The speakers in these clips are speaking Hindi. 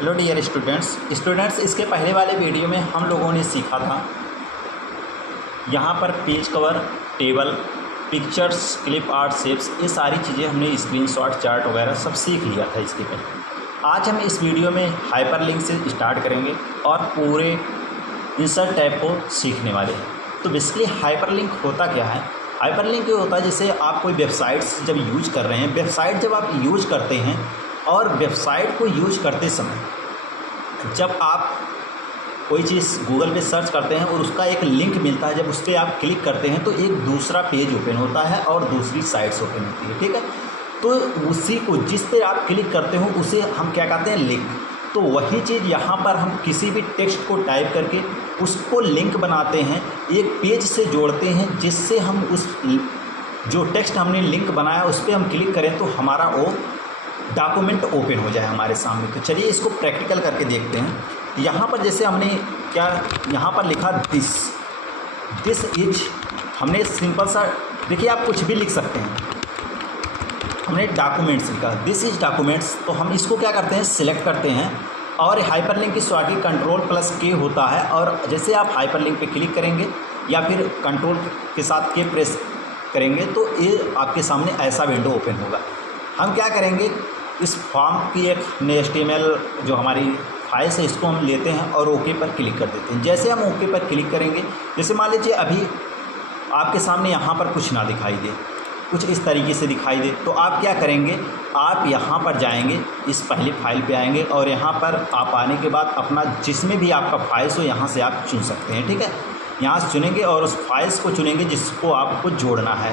हेलो डियर स्टूडेंट्स, इसके पहले वाले वीडियो में हम लोगों ने सीखा था यहाँ पर page cover, table, pictures, clip art, shapes, ये सारी चीज़ें हमने स्क्रीनशॉट, चार्ट वगैरह सब सीख लिया था इसके पहले। आज हम इस वीडियो में हाइपरलिंक से स्टार्ट करेंगे और पूरे इंसर्ट टैब को सीखने वाले हैं। तो बेसिकली हाइपरलिंक होता क्या है? हाइपरलिंक ये होता है जैसे आप कोई वेबसाइट्स जब यूज कर रहे हैं, वेबसाइट जब आप यूज करते हैं और वेबसाइट को यूज करते समय जब आप कोई चीज़ गूगल पे सर्च करते हैं और उसका एक लिंक मिलता है, जब उस पर आप क्लिक करते हैं तो एक दूसरा पेज ओपन होता है और दूसरी साइट्स ओपन होती है, ठीक है। तो उसी को जिस पे आप क्लिक करते हो उसे हम क्या कहते हैं, लिंक। तो वही चीज़ यहाँ पर हम किसी भी टेक्स्ट को टाइप करके उसको लिंक बनाते हैं, एक पेज से जोड़ते हैं, जिससे हम उस जो टेक्स्ट हमने लिंक बनाया उस पर हम क्लिक करें तो हमारा वो डॉक्यूमेंट ओपन हो जाए हमारे सामने। तो चलिए इसको प्रैक्टिकल करके देखते हैं। यहाँ पर जैसे हमने क्या यहाँ पर लिखा दिस इज, हमने सिंपल सा, देखिए आप कुछ भी लिख सकते हैं। हमने डॉक्यूमेंट्स लिखा, दिस इज डॉक्यूमेंट्स, तो हम इसको क्या करते हैं, सिलेक्ट करते हैं और हाइपरलिंक की शॉर्टकट Ctrl+K होता है। और जैसे आप हाइपरलिंक पे क्लिक करेंगे या फिर कंट्रोल के साथ K प्रेस करेंगे तो ये आपके सामने ऐसा विंडो ओपन होगा। हम क्या करेंगे, इस फॉर्म की एक HTML जो हमारी फाइल्स है इसको हम लेते हैं और ओके पर क्लिक कर देते हैं। जैसे हम ओके पर क्लिक करेंगे, जैसे मान लीजिए अभी आपके सामने यहाँ पर कुछ ना दिखाई दे, कुछ इस तरीके से दिखाई दे, तो आप क्या करेंगे, आप यहाँ पर जाएंगे, इस पहली फाइल पे आएंगे और यहाँ पर आप आने के बाद अपना जिसमें भी आपका फाइल्स हो यहाँ से आप चुन सकते हैं, ठीक है। यहाँ से चुनेंगे और उस फाइल्स को चुनेंगे जिसको आपको जोड़ना है।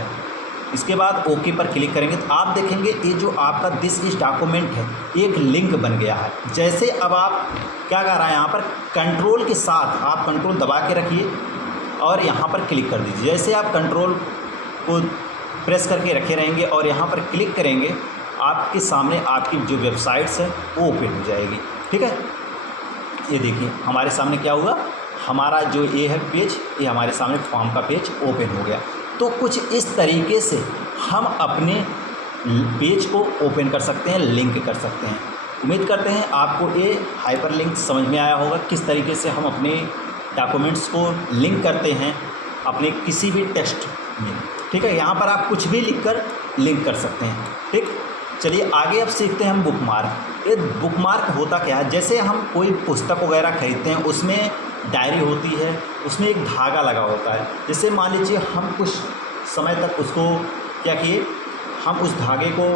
इसके बाद ओके पर क्लिक करेंगे तो आप देखेंगे ये जो आपका दिस इज डॉक्यूमेंट है एक लिंक बन गया है। जैसे अब आप क्या कर रहा है, यहाँ पर कंट्रोल के साथ आप कंट्रोल दबा के रखिए और यहाँ पर क्लिक कर दीजिए। जैसे आप कंट्रोल को प्रेस करके रखे रहेंगे और यहाँ पर क्लिक करेंगे, आपके सामने आपकी जो वेबसाइट्स है वो ओपन हो जाएगी, ठीक है। ये देखिए हमारे सामने क्या हुआ, हमारा जो ये है पेज, ये हमारे सामने फॉर्म का पेज ओपन हो गया। तो कुछ इस तरीके से हम अपने पेज को ओपन कर सकते हैं, लिंक कर सकते हैं। उम्मीद करते हैं आपको ये हाइपरलिंक समझ में आया होगा, किस तरीके से हम अपने डॉक्यूमेंट्स को लिंक करते हैं अपने किसी भी टेक्स्ट में, ठीक है। यहाँ पर आप कुछ भी लिखकर लिंक कर सकते हैं, ठीक। चलिए आगे अब सीखते हैं हम बुकमार्क। ये बुकमार्क होता क्या है, जैसे हम कोई पुस्तक वगैरह खरीदते हैं, उसमें डायरी होती है, उसमें एक धागा लगा होता है। जैसे मान लीजिए हम कुछ समय तक उसको क्या किए, हम उस धागे को,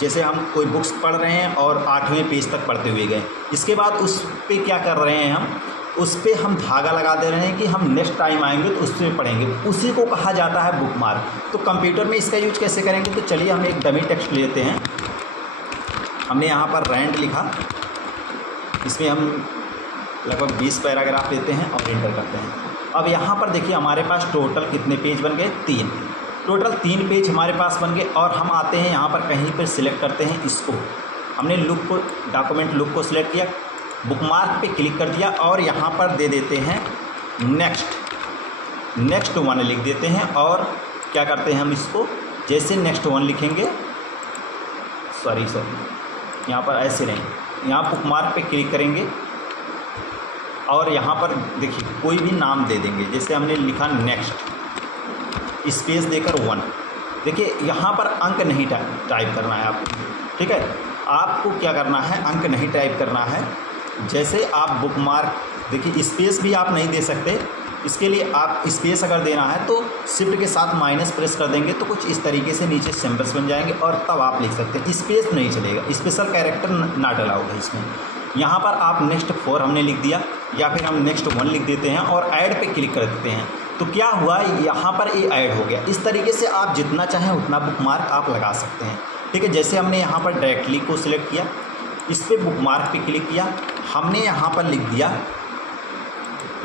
जैसे हम कोई बुक्स पढ़ रहे हैं और 8वें पेज तक पढ़ते हुए गए, इसके बाद उस पर क्या कर रहे हैं, हम उस पर हम धागा लगा दे रहे हैं कि हम नेक्स्ट टाइम आएंगे तो उस पर पढ़ेंगे, उसी को कहा जाता है बुकमार्क। तो कंप्यूटर में इसका यूज कैसे करेंगे, तो चलिए हम एक डमी टेक्स्ट लेते हैं। हमने यहाँ पर रैंड लिखा, इसमें हम लगभग 20 पैराग्राफ लेते हैं और एंटर करते हैं। अब यहाँ पर देखिए हमारे पास टोटल कितने पेज बन गए, 3। टोटल 3 पेज हमारे पास बन गए। और हम आते हैं यहाँ पर कहीं पर सिलेक्ट करते हैं इसको, हमने लुक को, डॉक्यूमेंट लुक को सिलेक्ट किया, बुकमार्क पे क्लिक कर दिया और यहाँ पर दे देते हैं नेक्स्ट 1 लिख देते हैं। और क्या करते हैं हम इसको, जैसे नेक्स्ट 1 लिखेंगे, सॉरी यहाँ पर ऐसे नहीं, यहाँ बुकमार्क पे क्लिक करेंगे और यहाँ पर देखिए कोई भी नाम दे देंगे। जैसे हमने लिखा नेक्स्ट, स्पेस देकर 1। देखिए यहाँ पर अंक नहीं टाइप करना है आपको, ठीक है। आपको क्या करना है, अंक नहीं टाइप करना है। जैसे आप बुकमार्क, देखिए स्पेस भी आप नहीं दे सकते, इसके लिए आप स्पेस अगर देना है तो शिफ्ट के साथ माइनस प्रेस कर देंगे तो कुछ इस तरीके से नीचे सिंबल्स बन जाएंगे और तब आप लिख सकते हैं। स्पेस नहीं चलेगा, स्पेशल कैरेक्टर ना डला होगा इसमें। यहाँ पर आप नेक्स्ट 4 हमने लिख दिया या फिर हम नेक्स्ट 1 लिख देते हैं और ऐड पे क्लिक कर देते हैं। तो क्या हुआ, यहाँ पर ये ऐड हो गया। इस तरीके से आप जितना चाहें उतना बुकमार्क आप लगा सकते हैं, ठीक है। जैसे हमने यहाँ पर डायरेक्टली को सिलेक्ट किया, इस पर बुकमार्क पे क्लिक किया, हमने यहाँ पर लिख दिया,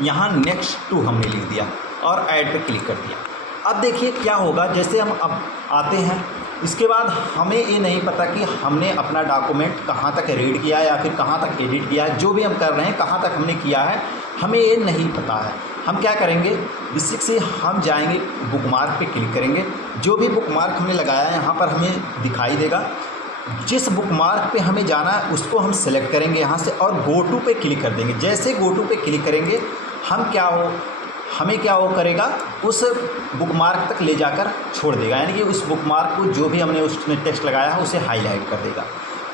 यहाँ नेक्स्ट 2 हमने लिख दिया और ऐड पे क्लिक कर दिया। अब देखिए क्या होगा, जैसे हम अब आते हैं, इसके बाद हमें ये नहीं पता कि हमने अपना डॉक्यूमेंट कहाँ तक रीड किया है या फिर कहाँ तक एडिट किया है, जो भी हम कर रहे हैं कहाँ तक हमने किया है हमें ये नहीं पता है। हम क्या करेंगे, बेसिक से हम जाएंगे बुकमार्क पे क्लिक करेंगे, जो भी बुकमार्क हमने लगाया है यहाँ पर हमें दिखाई देगा। जिस बुकमार्क पे हमें जाना है उसको हम सेलेक्ट करेंगे यहाँ से और गो टू पे क्लिक कर देंगे। जैसे गो टू पे क्लिक करेंगे हमें क्या हो करेगा, उस बुकमार्क तक ले जाकर छोड़ देगा, यानी कि उस बुकमार्क को जो भी हमने उसमें टेक्स्ट लगाया है उसे हाईलाइट कर देगा।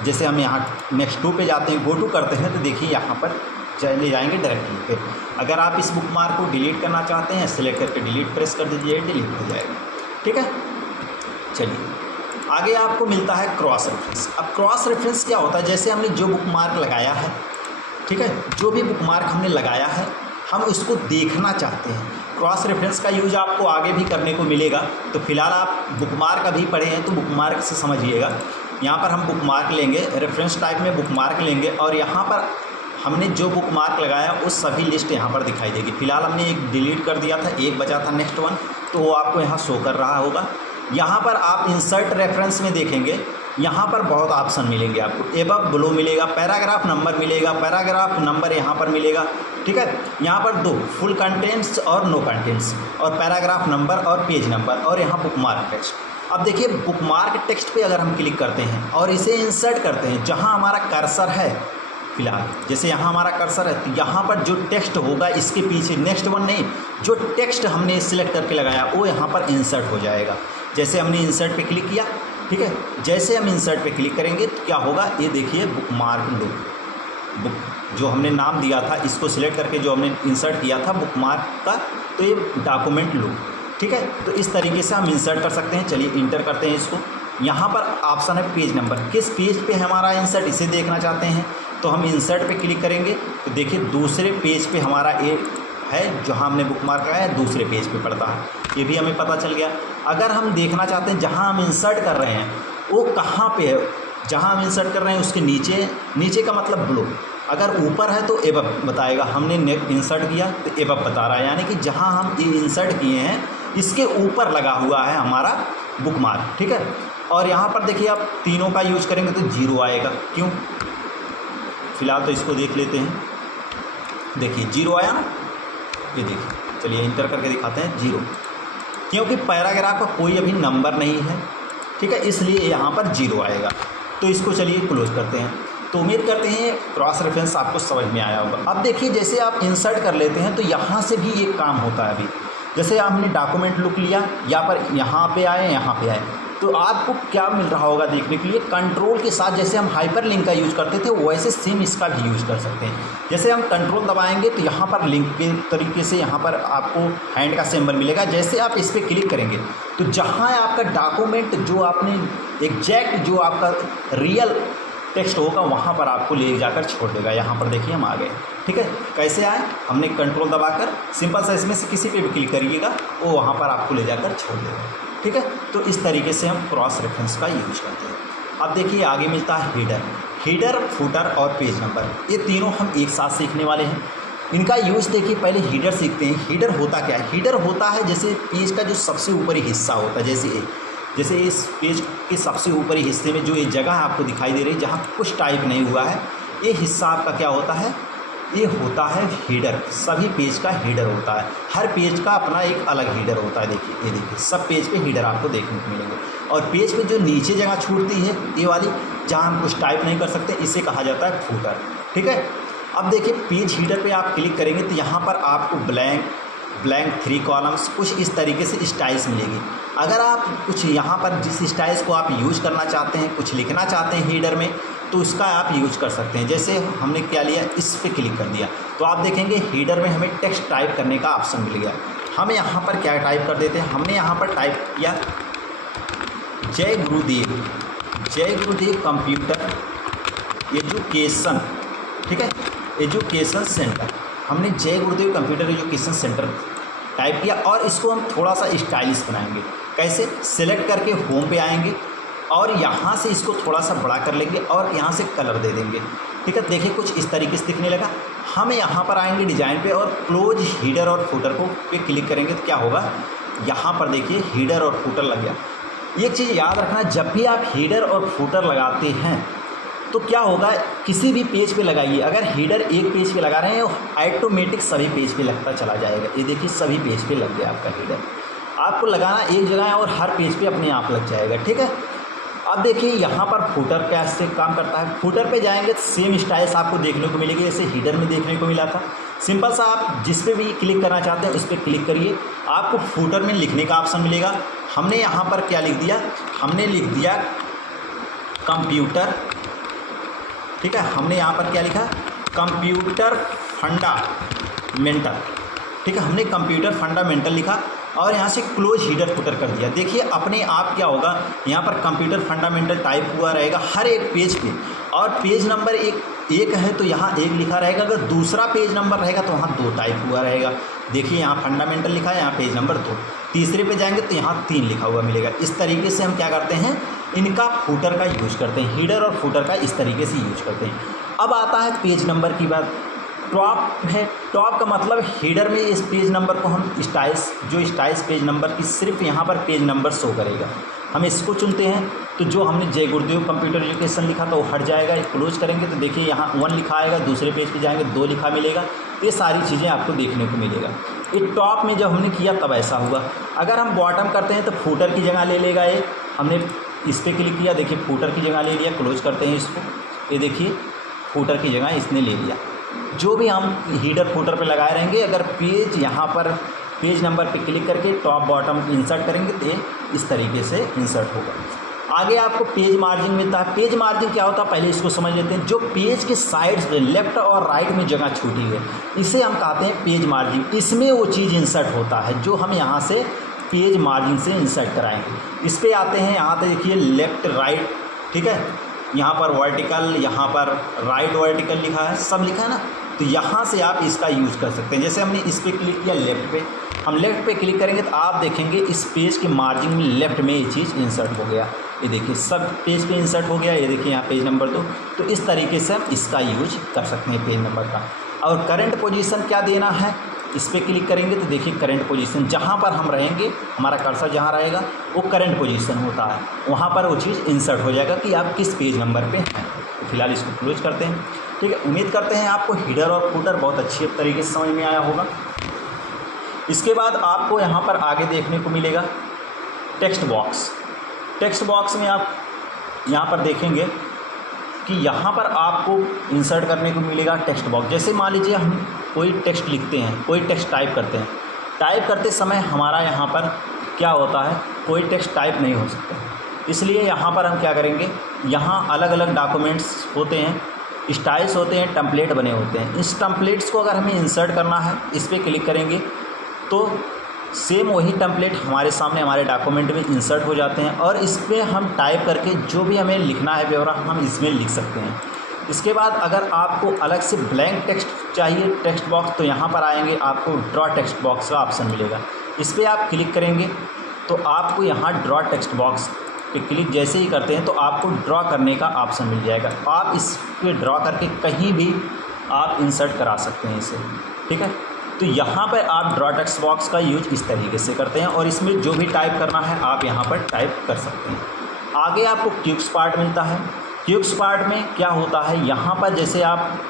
जैसे हम यहाँ नेक्स्ट टू पे जाते हैं, गो टू करते हैं, तो देखिए यहाँ पर चले जाएंगे डायरेक्टली पे। अगर आप इस बुकमार्क को डिलीट करना चाहते हैं, सेलेक्ट करके डिलीट प्रेस कर दीजिए, डिलीट हो जाएगा। ठीक है, चलिए आगे आपको मिलता है क्रॉस रेफरेंस। अब क्रॉस रेफरेंस क्या होता है, जैसे हमने जो बुकमार्क लगाया है, ठीक है, जो भी बुकमार्क हमने लगाया है हम उसको देखना चाहते हैं। क्रॉस रेफरेंस का यूज आपको आगे भी करने को मिलेगा, तो फिलहाल आप बुकमार्क अभी पढ़े हैं तो बुकमार्क से समझिएगा। यहाँ पर हम बुकमार्क लेंगे, रेफरेंस टाइप में बुकमार्क लेंगे और यहाँ पर हमने जो बुकमार्क लगाया उस सभी लिस्ट यहाँ पर दिखाई देगी। फिलहाल हमने एक डिलीट कर दिया था, एक बचा था नेक्स्ट वन, तो वो आपको यहाँ शो कर रहा होगा। यहाँ पर आप इंसर्ट रेफरेंस में देखेंगे, यहाँ पर बहुत ऑप्शन मिलेंगे आपको। एबव बिलो मिलेगा, पैराग्राफ नंबर मिलेगा, पैराग्राफ नंबर यहाँ पर मिलेगा। ठीक है, यहाँ पर दो फुल कंटेंट्स और नो कंटेंट्स, और पैराग्राफ नंबर और पेज नंबर, और यहाँ बुकमार्क टेक्स्ट। अब देखिए बुकमार्क टेक्स्ट पे अगर हम क्लिक करते हैं और इसे इंसर्ट करते हैं जहाँ हमारा कर्सर है, फिलहाल जैसे यहाँ हमारा कर्सर है, तो यहाँ पर जो टेक्स्ट होगा इसके पीछे नेक्स्ट वन नहीं, जो टेक्स्ट हमने सिलेक्ट करके लगाया वो यहाँ पर इंसर्ट हो जाएगा। जैसे हमने इंसर्ट पे क्लिक किया, ठीक है, जैसे हम इंसर्ट पे क्लिक करेंगे तो क्या होगा, ये देखिए बुकमार्क लो, बुक जो हमने नाम दिया था इसको सिलेक्ट करके जो हमने इंसर्ट किया था बुकमार्क का, तो ये डॉक्यूमेंट लो। ठीक है, तो इस तरीके से हम इंसर्ट कर सकते हैं। चलिए इंटर करते हैं इसको। यहाँ पर ऑप्शन है पेज नंबर, किस पेज पे हमारा इंसर्ट इसे देखना चाहते हैं, तो हम इंसर्ट पे क्लिक करेंगे तो देखिए दूसरे पेज पे हमारा ये है जहाँ हमने बुकमार्क लगाया है, दूसरे पेज पे पड़ता है, ये भी हमें पता चल गया। अगर हम देखना चाहते हैं जहाँ हम इंसर्ट कर रहे हैं वो कहाँ पे है, जहाँ हम इंसर्ट कर रहे हैं उसके नीचे का मतलब बिलो, अगर ऊपर है तो एबव बताएगा, हमने इंसर्ट किया तो एबव बता रहा है, यानी कि जहाँ हम ये इंसर्ट किए हैं इसके ऊपर लगा हुआ है हमारा बुकमार्क। ठीक है, और यहाँ पर देखिए आप तीनों का यूज करेंगे तो 0 आएगा, क्यों, फिलहाल तो इसको देख लेते हैं। देखिए 0 आया ना, ये देखिए, चलिए इंटर करके दिखाते हैं 0, क्योंकि पैराग्राफ का कोई अभी नंबर नहीं है। ठीक है, इसलिए यहाँ पर 0 आएगा। तो इसको चलिए क्लोज करते हैं। तो उम्मीद करते हैं क्रॉस रेफरेंस आपको समझ में आया होगा। अब देखिए जैसे आप इंसर्ट कर लेते हैं तो यहाँ से भी एक काम होता है। अभी जैसे हमने डॉक्यूमेंट लुक लिया, यहाँ पे आए, तो आपको क्या मिल रहा होगा देखने के लिए, कंट्रोल के साथ जैसे हम हाइपर लिंक का यूज़ करते थे वैसे सेम इसका भी यूज़ कर सकते हैं। जैसे हम कंट्रोल दबाएंगे तो यहाँ पर लिंक के तरीके से यहाँ पर आपको हैंड का सिंबल मिलेगा। जैसे आप इस पर क्लिक करेंगे तो जहाँ आपका डॉक्यूमेंट जो आपने एग्जैक्ट जो आपका रियल टेक्स्ट होगा वहाँ पर आपको ले जाकर छोड़ देगा। यहाँ पर देखिए हम आ गए। ठीक है, कैसे आए, हमने कंट्रोल दबाकर सिंपल सा इसमें से किसी पे भी क्लिक करिएगा वो वहाँ पर आपको ले जाकर छोड़ देगा। ठीक है, तो इस तरीके से हम क्रॉस रेफरेंस का यूज करते हैं। अब देखिए आगे मिलता है हीडर, फुटर और पेज नंबर, ये तीनों हम एक साथ सीखने वाले हैं। इनका यूज़ देखिए, पहले हीडर सीखते हैं। हीडर होता क्या है, हीडर होता है जैसे पेज का जो सबसे ऊपरी हिस्सा होता है, जैसे इस पेज के सबसे ऊपरी हिस्से में जो ये जगह आपको दिखाई दे रही है जहाँ कुछ टाइप नहीं हुआ है, ये हिस्सा आपका क्या होता है, ये होता है हीडर। सभी पेज का हीडर होता है, हर पेज का अपना एक अलग हीडर होता है। देखिए ये देखिए सब पेज पे हीडर आपको देखने को मिलेंगे। और पेज पे जो नीचे जगह छूटती है ये वाली, जहाँ हम कुछ टाइप नहीं कर सकते, इसे कहा जाता है फूटर। ठीक है, अब देखिए पेज हीडर पे आप क्लिक करेंगे तो यहाँ पर आपको ब्लैंक 3 कॉलम्स कुछ इस तरीके से स्टाइल्स मिलेगी। अगर आप कुछ यहाँ पर जिस स्टाइल्स को आप यूज़ करना चाहते हैं, कुछ लिखना चाहते हैं हीडर में, तो उसका आप यूज कर सकते हैं। जैसे हमने क्या लिया, इस पे क्लिक कर दिया तो आप देखेंगे हीडर में हमें टेक्स्ट टाइप करने का ऑप्शन मिल गया। हम यहाँ पर क्या टाइप कर देते हैं, हमने यहाँ पर टाइप किया जय गुरुदेव कंप्यूटर एजुकेशन। ठीक है, एजुकेशन सेंटर, हमने जय गुरुदेव कंप्यूटर एजुकेशन सेंटर टाइप किया और इसको हम थोड़ा सा स्टाइलिश बनाएंगे। कैसे, सेलेक्ट करके होम पे आएंगे और यहाँ से इसको थोड़ा सा बड़ा कर लेंगे और यहाँ से कलर दे देंगे। ठीक है, देखिए कुछ इस तरीके से दिखने लगा। हम यहाँ पर आएंगे डिज़ाइन पे और क्लोज हीडर और फुटर को पे क्लिक करेंगे तो क्या होगा, यहाँ पर देखिए हीडर और फुटर लग गया। एक चीज़ याद रखना, जब भी आप हीडर और फुटर लगाते हैं तो क्या होगा, किसी भी पेज पे लगाइए, अगर हीडर एक पेज पे लगा रहे हैं ऑटोमेटिक सभी पेज पे लगता चला जाएगा। ये देखिए सभी पेज पे लग गया आपका हीडर। आपको लगाना एक जगह है और हर पेज पे अपने आप लग जाएगा। ठीक है, अब देखिए यहाँ पर फुटर कैसे काम करता है। फुटर पे जाएंगे तो सेम स्टाइल्स आपको देखने को मिलेगी जैसे हीडर में देखने को मिला था। सिंपल सा आप जिस पे भी क्लिक करना चाहते हैं उस पर क्लिक करिए, आपको फुटर में लिखने का ऑप्शन मिलेगा। हमने यहाँ पर क्या लिख दिया, हमने लिख दिया कंप्यूटर, ठीक है। हमने यहाँ पर क्या लिखा, कंप्यूटर फंडामेंटल, ठीक है। हमने कंप्यूटर फंडामेंटल लिखा और यहाँ से क्लोज हीडर फुटर कर दिया। देखिए अपने आप क्या होगा, यहाँ पर कंप्यूटर फंडामेंटल टाइप हुआ रहेगा हर एक पेज पे, और पेज नंबर एक है तो यहाँ 1 लिखा रहेगा। अगर दूसरा पेज नंबर रहेगा तो वहाँ 2 टाइप हुआ रहेगा। देखिए यहाँ फंडामेंटल लिखा है, यहाँ पेज नंबर 2। तीसरे पे जाएंगे तो यहाँ 3 लिखा हुआ मिलेगा। इस तरीके से हम क्या करते हैं, इनका फुटर का यूज करते हैं, हीडर और फुटर का इस तरीके से यूज करते हैं। अब आता है पेज नंबर की बात। टॉप है, टॉप का मतलब हीडर में इस पेज नंबर को हम स्टाइल्स, जो स्टाइल्स पेज नंबर की सिर्फ यहाँ पर पेज नंबर शो करेगा। हम इसको चुनते हैं तो जो हमने जय गुरुदेव कंप्यूटर एजुकेशन लिखा था वो हट जाएगा। क्लोज करेंगे तो देखिए यहाँ 1 लिखा आएगा, दूसरे पेज पे जाएंगे 2 लिखा मिलेगा। ये सारी चीज़ें आपको देखने को मिलेगा। ये टॉप में जब हमने किया तब ऐसा हुआ। अगर हम बॉटम करते हैं तो फुटर की जगह ले लेगा ये। हमने इस पर क्लिक किया, देखिए फुटर की जगह ले लिया। क्लोज करते हैं इसको, ये देखिए फुटर की जगह इसने ले लिया। जो भी हम हीडर फुटर पे लगाए रहेंगे, अगर पेज यहाँ पर पेज नंबर पे क्लिक करके टॉप बॉटम इंसर्ट करेंगे तो ये इस तरीके से इंसर्ट होगा। आगे आपको पेज मार्जिन मिलता है। पेज मार्जिन क्या होता है पहले इसको समझ लेते हैं। जो पेज के साइड्स पे लेफ्ट और राइट में जगह छूटी है इसे हम कहते हैं पेज मार्जिन। इसमें वो चीज़ इंसर्ट होता है जो हम यहाँ से पेज मार्जिन से इंसर्ट कराएंगे। इस पर आते हैं, यहाँ पे देखिए लेफ्ट राइट, ठीक है। यहाँ पर वर्टिकल, यहाँ पर राइट वर्टिकल लिखा है, सब लिखा है ना। तो यहाँ से आप इसका यूज़ कर सकते हैं। जैसे हमने इस पर क्लिक किया लेफ़्ट पे, हम लेफ़्ट पे क्लिक करेंगे तो आप देखेंगे इस पेज के मार्जिन में लेफ़्ट में ये चीज़ इंसर्ट हो गया। ये देखिए सब पेज पे इंसर्ट हो गया। ये देखिए यहाँ पेज नंबर 2। तो इस तरीके से हम इसका यूज कर सकते हैं पेज नंबर का। और करंट पोजीशन क्या देना है, इस पर क्लिक करेंगे तो देखिए करंट पोजीशन, जहाँ पर हम रहेंगे हमारा कर्सर जहाँ रहेगा वो करंट पोजीशन होता है, वहाँ पर वो चीज़ इंसर्ट हो जाएगा कि आप किस पेज नंबर पे हैं। तो फिलहाल इसको क्लोज करते हैं, ठीक है। उम्मीद करते हैं आपको हीडर और फुटर बहुत अच्छी तरीके से समझ में आया होगा। इसके बाद आपको यहाँ पर आगे देखने को मिलेगा टेक्स्ट बॉक्स। टेक्स्ट बॉक्स में आप यहाँ पर देखेंगे कि यहाँ पर आपको इंसर्ट करने को मिलेगा टेक्स्ट बॉक्स। जैसे मान लीजिए हम कोई टेक्स्ट लिखते हैं, कोई टेक्स्ट टाइप करते हैं, टाइप करते समय हमारा यहाँ पर क्या होता है, कोई टेक्स्ट टाइप नहीं हो सकता। इसलिए यहाँ पर हम क्या करेंगे, यहाँ अलग अलग डॉक्यूमेंट्स होते हैं, स्टाइल्स होते हैं, टेम्पलेट बने होते हैं। इस टेम्पलेट्स को अगर हमें इंसर्ट करना है, इस पर क्लिक करेंगे तो सेम वही टेम्पलेट हमारे सामने हमारे डॉक्यूमेंट में इंसर्ट हो जाते हैं और इस पर हम टाइप करके जो भी हमें लिखना है ब्यौरा हम इसमें लिख सकते हैं। इसके बाद अगर आपको अलग से ब्लैंक टेक्स्ट चाहिए टेक्स्ट बॉक्स, तो यहाँ पर आएंगे आपको ड्रॉ टेक्स्ट बॉक्स का ऑप्शन मिलेगा। इस पर आप क्लिक करेंगे तो आपको यहाँ ड्रॉ टेक्स्ट बॉक्स पे क्लिक जैसे ही करते हैं तो आपको ड्रॉ करने का ऑप्शन मिल जाएगा। आप इस पर ड्रॉ करके कहीं भी आप इंसर्ट करा सकते हैं इसे, ठीक है। तो यहाँ पर आप ड्रॉ टेक्स्ट बॉक्स का यूज इस तरीके से करते हैं और इसमें जो भी टाइप करना है आप यहाँ पर टाइप कर सकते हैं। आगे आपको क्यूब्स पार्ट मिलता है। क्यूब्स पार्ट में क्या होता है, यहाँ पर जैसे आप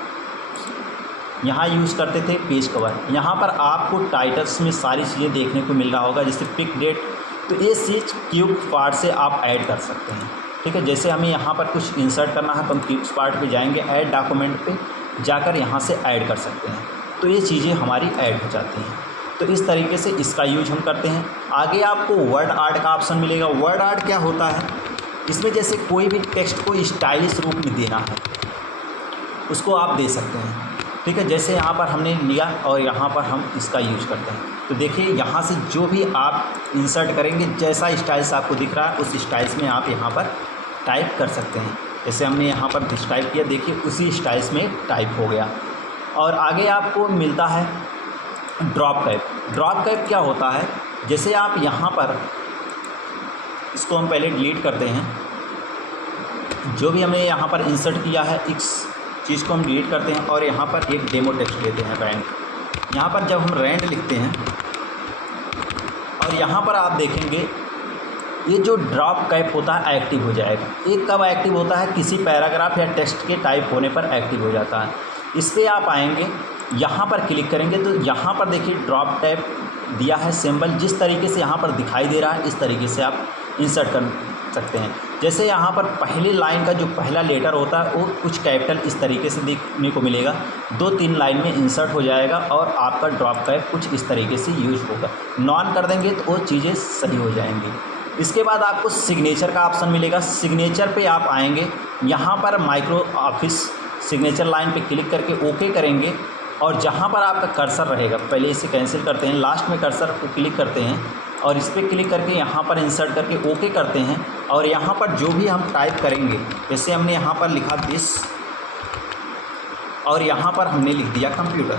यहाँ यूज़ करते थे पेज कवर, यहाँ पर आपको टाइटल्स में सारी चीज़ें देखने को मिल रहा होगा जैसे पिक डेट। तो ये चीज़ क्यूब पार्ट से आप ऐड कर सकते हैं, ठीक है। जैसे हमें यहाँ पर कुछ इंसर्ट करना है तो हम क्यूब्स पार्ट पे जाएंगे, ऐड डॉक्यूमेंट पे जाकर यहाँ से ऐड कर सकते हैं। तो ये चीज़ें हमारी ऐड हो जाती हैं। तो इस तरीके से इसका यूज हम करते हैं। आगे आपको वर्ड आर्ट का ऑप्शन मिलेगा। वर्ड आर्ट क्या होता है, इसमें जैसे कोई भी टेक्स्ट को स्टाइलिश रूप में देना है उसको आप दे सकते हैं, ठीक है। जैसे यहाँ पर हमने लिया और यहाँ पर हम इसका यूज करते हैं। तो देखिए यहाँ से जो भी आप इंसर्ट करेंगे जैसा स्टाइल्स आपको दिख रहा है उस स्टाइल्स में आप यहाँ पर टाइप कर सकते हैं। जैसे हमने यहाँ पर टाइप किया, देखिए उसी स्टाइल्स में टाइप हो गया। और आगे आपको मिलता है ड्रॉप कैप। ड्रॉप कैप क्या होता है, जैसे आप यहाँ पर इसको हम पहले डिलीट करते हैं। जो भी हमने यहाँ पर इंसर्ट किया है इस चीज़ को हम डिलीट करते हैं और यहाँ पर एक डेमो टेक्स्ट लेते हैं रैंड। यहाँ पर जब हम रैंड लिखते हैं और यहाँ पर आप देखेंगे ये जो ड्रॉप कैप होता है एक्टिव हो जाएगा। ये कब एक्टिव होता है, किसी पैराग्राफ या टेक्स्ट के टाइप होने पर एक्टिव हो जाता है। इस पर आप आएंगे, यहाँ पर क्लिक करेंगे तो यहाँ पर देखिए ड्रॉप टैप दिया है सिंबल, जिस तरीके से यहाँ पर दिखाई दे रहा है इस तरीके से आप इंसर्ट कर सकते हैं। जैसे यहाँ पर पहली लाइन का जो पहला लेटर होता है वो कुछ कैपिटल इस तरीके से देखने को मिलेगा, 2-3 लाइन में इंसर्ट हो जाएगा और आपका ड्रॉप कैप कुछ इस तरीके से यूज होगा। नॉन कर देंगे तो वो चीज़ें सही हो जाएंगी। इसके बाद आपको सिग्नेचर का ऑप्शन मिलेगा। सिग्नेचर पे आप आएंगे, यहाँ पर माइक्रो ऑफिस सिग्नेचर लाइन पे क्लिक करके ओके करेंगे और जहाँ पर आपका कर्सर रहेगा, पहले इसे कैंसिल करते हैं, लास्ट में कर्सर को क्लिक करते हैं और इस पर क्लिक करके यहाँ पर इंसर्ट करके ओके करते हैं और यहाँ पर जो भी हम टाइप करेंगे, जैसे हमने यहाँ पर लिखा दिस और यहाँ पर हमने लिख दिया कंप्यूटर,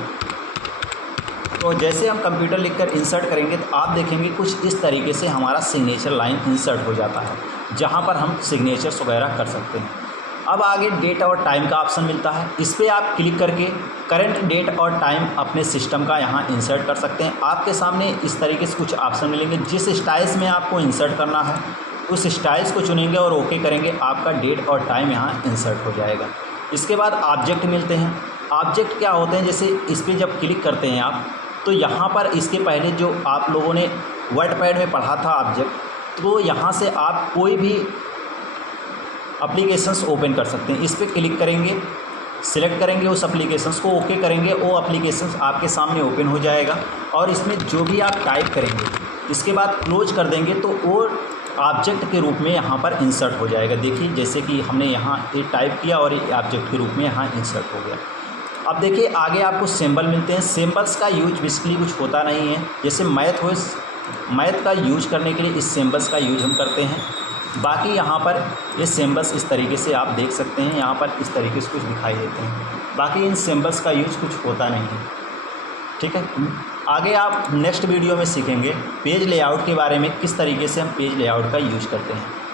तो जैसे हम कंप्यूटर लिखकर इंसर्ट करेंगे तो आप देखेंगे कुछ इस तरीके से हमारा सिग्नेचर लाइन इंसर्ट हो जाता है, जहाँ पर हम सिग्नेचर्स वगैरह कर सकते हैं। अब आगे डेट और टाइम का ऑप्शन मिलता है, इस पर आप क्लिक करके करंट डेट और टाइम अपने सिस्टम का यहाँ इंसर्ट कर सकते हैं। आपके सामने इस तरीके से कुछ ऑप्शन मिलेंगे, जिस स्टाइल्स में आपको इंसर्ट करना है उस स्टाइल्स को चुनेंगे और ओके करेंगे, आपका डेट और टाइम यहाँ इंसर्ट हो जाएगा। इसके बाद ऑब्जेक्ट मिलते हैं। ऑब्जेक्ट क्या होते हैं, जैसे इस पर जब क्लिक करते हैं आप तो यहाँ पर इसके पहले जो आप लोगों ने वर्डपैड में पढ़ा था ऑब्जेक्ट, तो यहाँ से आप कोई भी एप्लीकेशंस ओपन कर सकते हैं। इस पर क्लिक करेंगे, सिलेक्ट करेंगे उस एप्लीकेशंस को, ओके करेंगे, वो एप्लीकेशंस आपके सामने ओपन हो जाएगा और इसमें जो भी आप टाइप करेंगे इसके बाद क्लोज कर देंगे तो वो ऑब्जेक्ट के रूप में यहाँ पर इंसर्ट हो जाएगा। देखिए जैसे कि हमने यहाँ ये टाइप किया और ये ऑब्जेक्ट के रूप में यहाँ इंसर्ट हो गया। अब देखिए आगे आपको सिंबल मिलते हैं। सिंबल्स का यूज बेसिकली कुछ होता नहीं है, जैसे मैथ का यूज करने के लिए इस सिंबल्स का यूज हम करते हैं। बाकी यहाँ पर ये सिंबल्स इस तरीके से आप देख सकते हैं, यहाँ पर इस तरीके से कुछ दिखाई देते हैं। बाकी इन सिंबल्स का यूज़ कुछ होता नहीं है, ठीक है। आगे आप नेक्स्ट वीडियो में सीखेंगे पेज लेआउट के बारे में, किस तरीके से हम पेज लेआउट का यूज़ करते हैं।